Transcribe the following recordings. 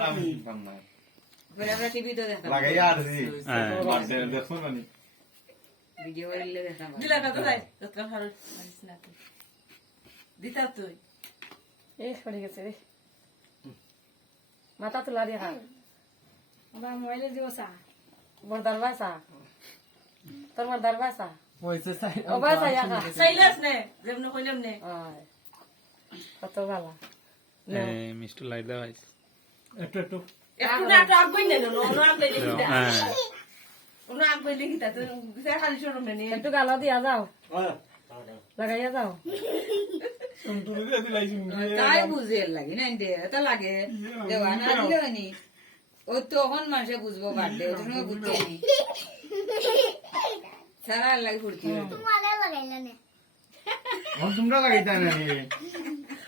আমরা টিভিতে দেখতাম লাগাই আর জি বার্থডে দেখছো নানি ভিডিও করলে দেখতাম দিলা কত যাই দত্তর হারুন মারিস না তুই দিতা তুই এই সরে গেছে রে মাথা তোলা দিয়ে খা আমরা মোবাইলে দিব চা বর্দার বাসা তোর বর্দার বাসা পয়সা চাই ও বাসা ইয়া খা সাইলাস নে যেমন কইলাম নে হয় কত ভালো মিস্টার লাইট দেওয়া হয়েছে একটু একটু একটু না একটু আগ কইলে নো নো আগ কইলে কি হ্যাঁ নো আগ কইলে কি তা তুই সে খালি শরম নে একটু গালো দিয়া যাও লাগাইয়া যাও সুন্দর দিয়ে দিলাইছি তাই বুঝে লাগে না দে এটা লাগে দেওয়া না দিলে হয়নি ও তখন মানুষে বুঝবো বার্থডে ওর সঙ্গে বুঝতে নি সারা লাগে ফুর্তি তোমরা লাগাইতা নানি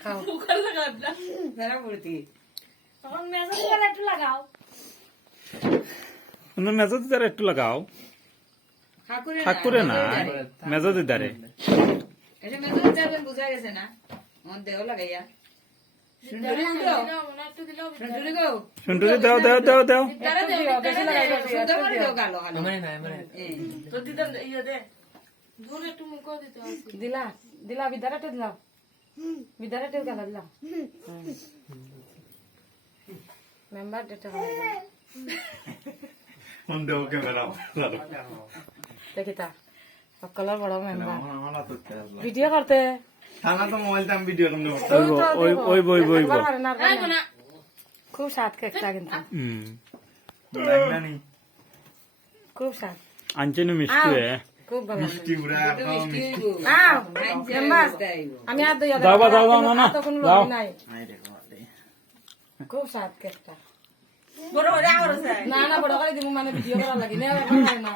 খাও মুখের লাগা না সারা ফুর্তি তখন মেজাজ করে একটু লাগাও মেজো দিদারে একটু লাগাও ঠাকুরে না মেজো দিদারে এটা মেজর যাবে বুঝা গেছে না মন দেহ লাগাইয়া সুন্দরী গো সুন্দরী গো শুনটুরি দাও দাও দাও দাও দাঁড়া দে বেশি লাগাইবা সুন্দর করে দেও গালো গালো আমারে না আমারে তো দিদার ইয়ে দে দূরে একটু মুখ দিতে আছে দিলা দিলা বিদ্যারাটে দিলাও বিদ্যারাটে গালা দিলাও মেম্বার ডেটা হয় অন্ধ ক্যামেরা দেখিতা সকলের বড় মেম্বার আমার তো ভিডিও করতে থানা তো মোবাইল দাম ভিডিও করতে ওই বই বই একবার মারে না খুব স্বাদ কেকটা কিন্তু নানি খুব স্বাদ আনছেন মিষ্টি খুব ভালো মিষ্টি গুড়া মিষ্টি হইবো আও মেম্বার আমি আর দইয়া দাও বা দাও দাও না না তো কোনো দাও লোক নাই খুব স্বাদ কেকটা বড় বড় আওয়াজ আছে না না বড় করে দিব মানে ভিডিও করা লাগি না এখন হয় না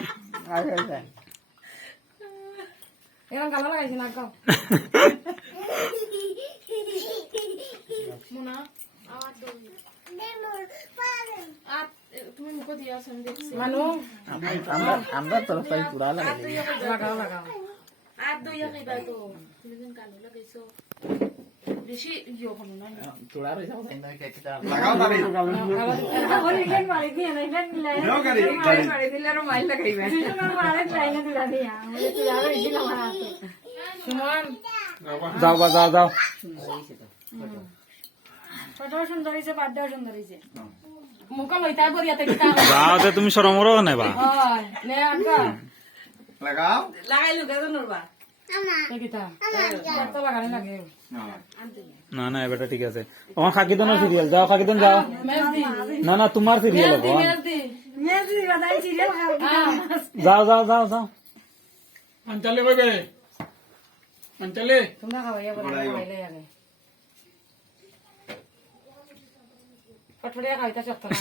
এরকম গালা লাগাইছি না কাও মোনা আমার দই আর তুমি মুখ দিয়ে আসো আমি দেখছি মানু আমরা তরফ থেকে পুরা লাগাই লাগাও লাগাও আর দই খাইবা তো তুমি যেন কালো লাগাইছো বেশি ইয়ে হলো না তোরা রইছ তাই না কেকটা লাগাও দাবি আবার ইলেন মারি দিয়ে না ইলেন মিলাই দাও গাড়ি মারি দিলে আর মাইল লাগাইবা তোমার মারে লাইনে দিলা দিয়া আমি তো আর এই দিন আমার হাতে সুমন যাও বা যাও যাও ফটো সুন্দর হইছে বার্থডে সুন্দর হইছে মুখ লইতা বরিয়াতে কিতা যাও তে তুমি শরমরো নেবা হয় নে আগা লাগাও লাগাইলু কেন নরবা কিতা তো লাগানি লাগে না না এবারটা ঠিক আছে আমার খাকিদনের সিরিয়াল যাও খাকিদন যাও মেজদি না না তোমার সিরিয়াল হবো মেজদি মেজি বাদাই সিরিয়াল খাও যাও যাও যাও যাও আনচালে কইবে আনচালে তোমরা খাওয়াইয়া বলে খাওয়াইলে আগে ফটফটিয়া খাইতা চক্ত না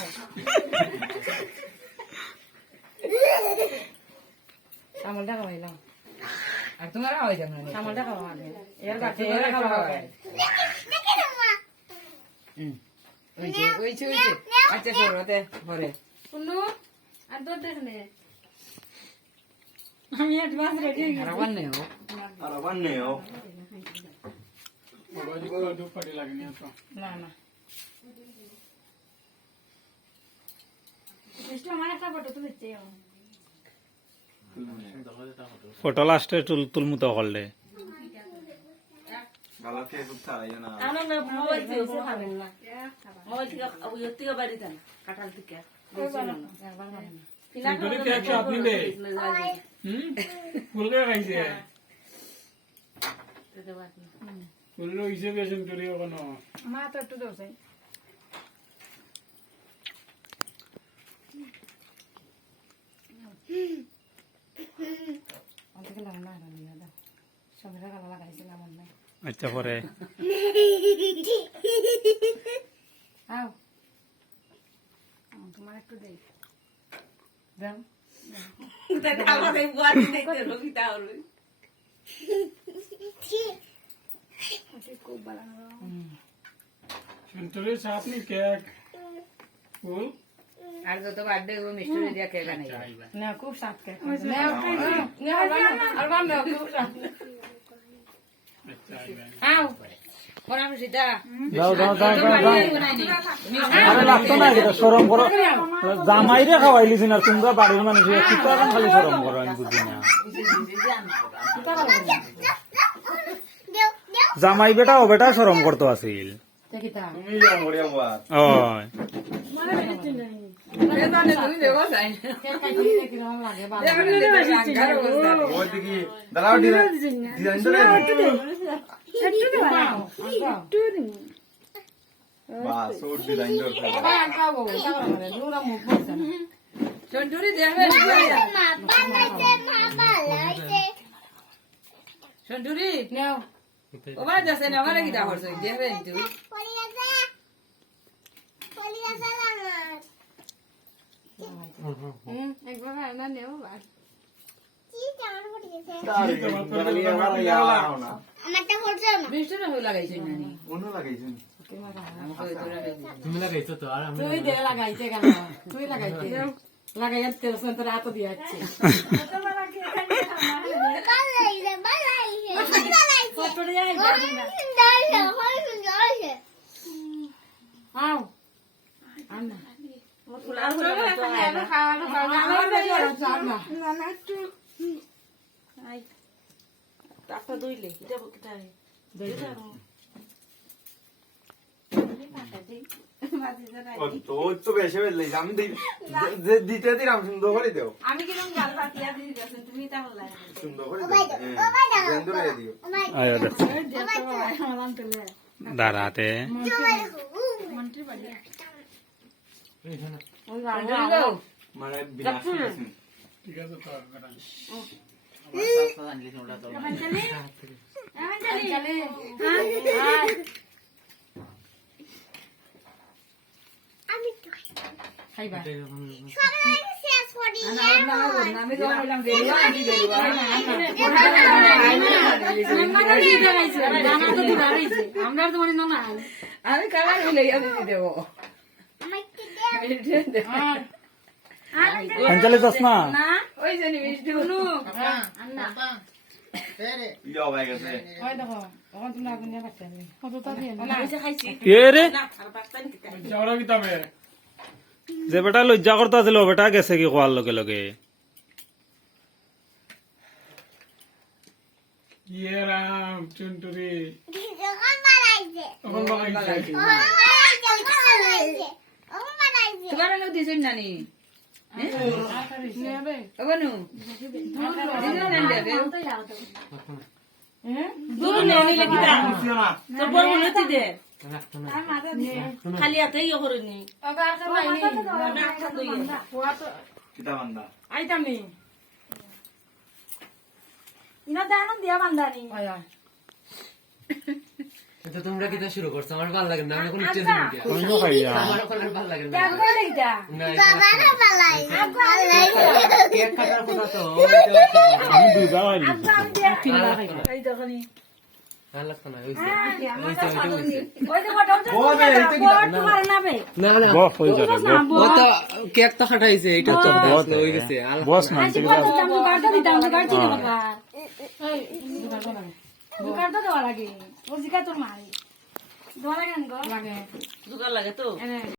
চামলটা খাওয়াইলাম আর তোমার হয় জানো না চামলটা খাওয়া আগে এর গাছে তোমার এর খাওয়া খাওয়া হয় ওইছে আচ্ছা সরতে পরে কুনু আর দই দেখনে আমি অ্যাডভান্স রেডি হই গেছি রাবান নেও আর আবার নেও বাবা দু পাটি লাগনি তো না না বেশি আমার একটা ফটো তো দিতে ফটো লাস্টে তুলমুতো করলে গালাতে দুধ আই না আনো না মোবাইল থেকে খাবেন না মোবাইল থেকে ওই থেকে বাড়ি যান কাটাল থেকে একবার মানে না সেন্টুরি কেক আপনি দে ফুল কে খাইছে ফুল হিসেবে সেন্টুরি কোনো মা তো একটু দোষে অন্তকে লাগে না দাদা সঙ্গে গালা লাগাইছিলাম মনে নাই আচ্ছা পরে আও তোমার একটু দেই দাও আমাদের বুয়ার দেখতে রকিতা হলো খুব ভালো সেন্টুরির সাথে কেক ফুল আর যত বার্থডে ও মিষ্টি দিয়া কেক আনাই না খুব স্বাদ কেক না আর বান খুব স্বাদ আচ্ছা আও কোনা খুশিটা যাও যাও যাও যাও, যাও। বানাইনি আরে লাগতো না এটা সরম করো জামাই রে খাওয়াইলিছি না তোমরা বাড়ির মানুষ কিতারাম খালি সরম করো আমি বুঝি না জামাই বেটা ও বেটা সরম করতো আছিল তুমি যাও মরিয়া বাবা ওই তুমি দেখো চাই ওই দিকে দাঁড়াও ডিজাইন ধরে বাস ওর ডিজাইন ধরে সন্টুরি দেখবে সন্টুরি ওবা যাচ্ছে না আমার কি দা হরছ দেখবে তুই বৃষ্টি না লাগাইছে নানি অন্য লাগাইছেন তুমি লাগাইছো তো আর তুই দে লাগাইছে কেন তুই লাগাইছে লাগাইয়া তেল সন্তরা হাত দিয়ে যাচ্ছে আও আন্না ফুলার হলো তো হয় না তারটা দইলে এটা কোথায় তো বেশি বেশি আমি দিতে দিলাম সুন্দর করে দেও আমি কিরকম গাল পাতিয়া দিয়ে দিয়েছেন তুমি তাহলে সুন্দর করে ডিজাইন ধরে দিও আয় দেখ দাঁড়াতে মানে বিনা ঠিক আছে তো আর বেটা। খাইবা আমি তো বললাম বেরিয়া আমি বেরিয়া আমরা তো মনে না আমি কালার হলে আমি দেবো অঞ্চলে যাস না ওই জানি মিষ্টি ইয়া ভাই গেছে ওই দেখো তখন তুমি আগুন নিয়ে পাচ্ছেন কতটা দিয়ে খাইছি এ রে না আর পারতাম কি যাওয়ার কিতাবে যে বেটা লজ্জা করতে আছিল ও বেটা গেছে কি কোয়ার লগে লগে ইয়ে রাম চুনটুরি তখন বাগাইছে তোমার লোক দিছেন নানি ওবনু দিছেন নানি দেবে দূর নেই লাগিতা বুঝছিও না তো বড় বলতে দে খালি হাতে ইয়ে করে নি না খান দই কিতা বান্দা আইতাম নি ইনা দানম দিয়া বান্দানি তো তোমরা কিটা শুরু করছো আমার ভালো লাগে না আমি কোনো চেঞ্জ করি না তুমি তো খাইয়া আমার কোনো ভালো লাগে না দেখো দেইতা না কেক কাটার কথা তো আমি দুধা হইলি এই দেখনি ভালো লাগতো না ওই ওই যে বড় তোমার না বে না না বস হয়ে যাবে ও তো কেক তো কাটাইছে এটা তো বস হয়ে গেছে বস না ঠিক আছে আমি কাটতে দিতাম কাটছি না বাবা এই কাটতে দেওয়া লাগে ও জিকা তোর মারি দেওয়া লাগে না লাগে জুগার লাগে তো এনে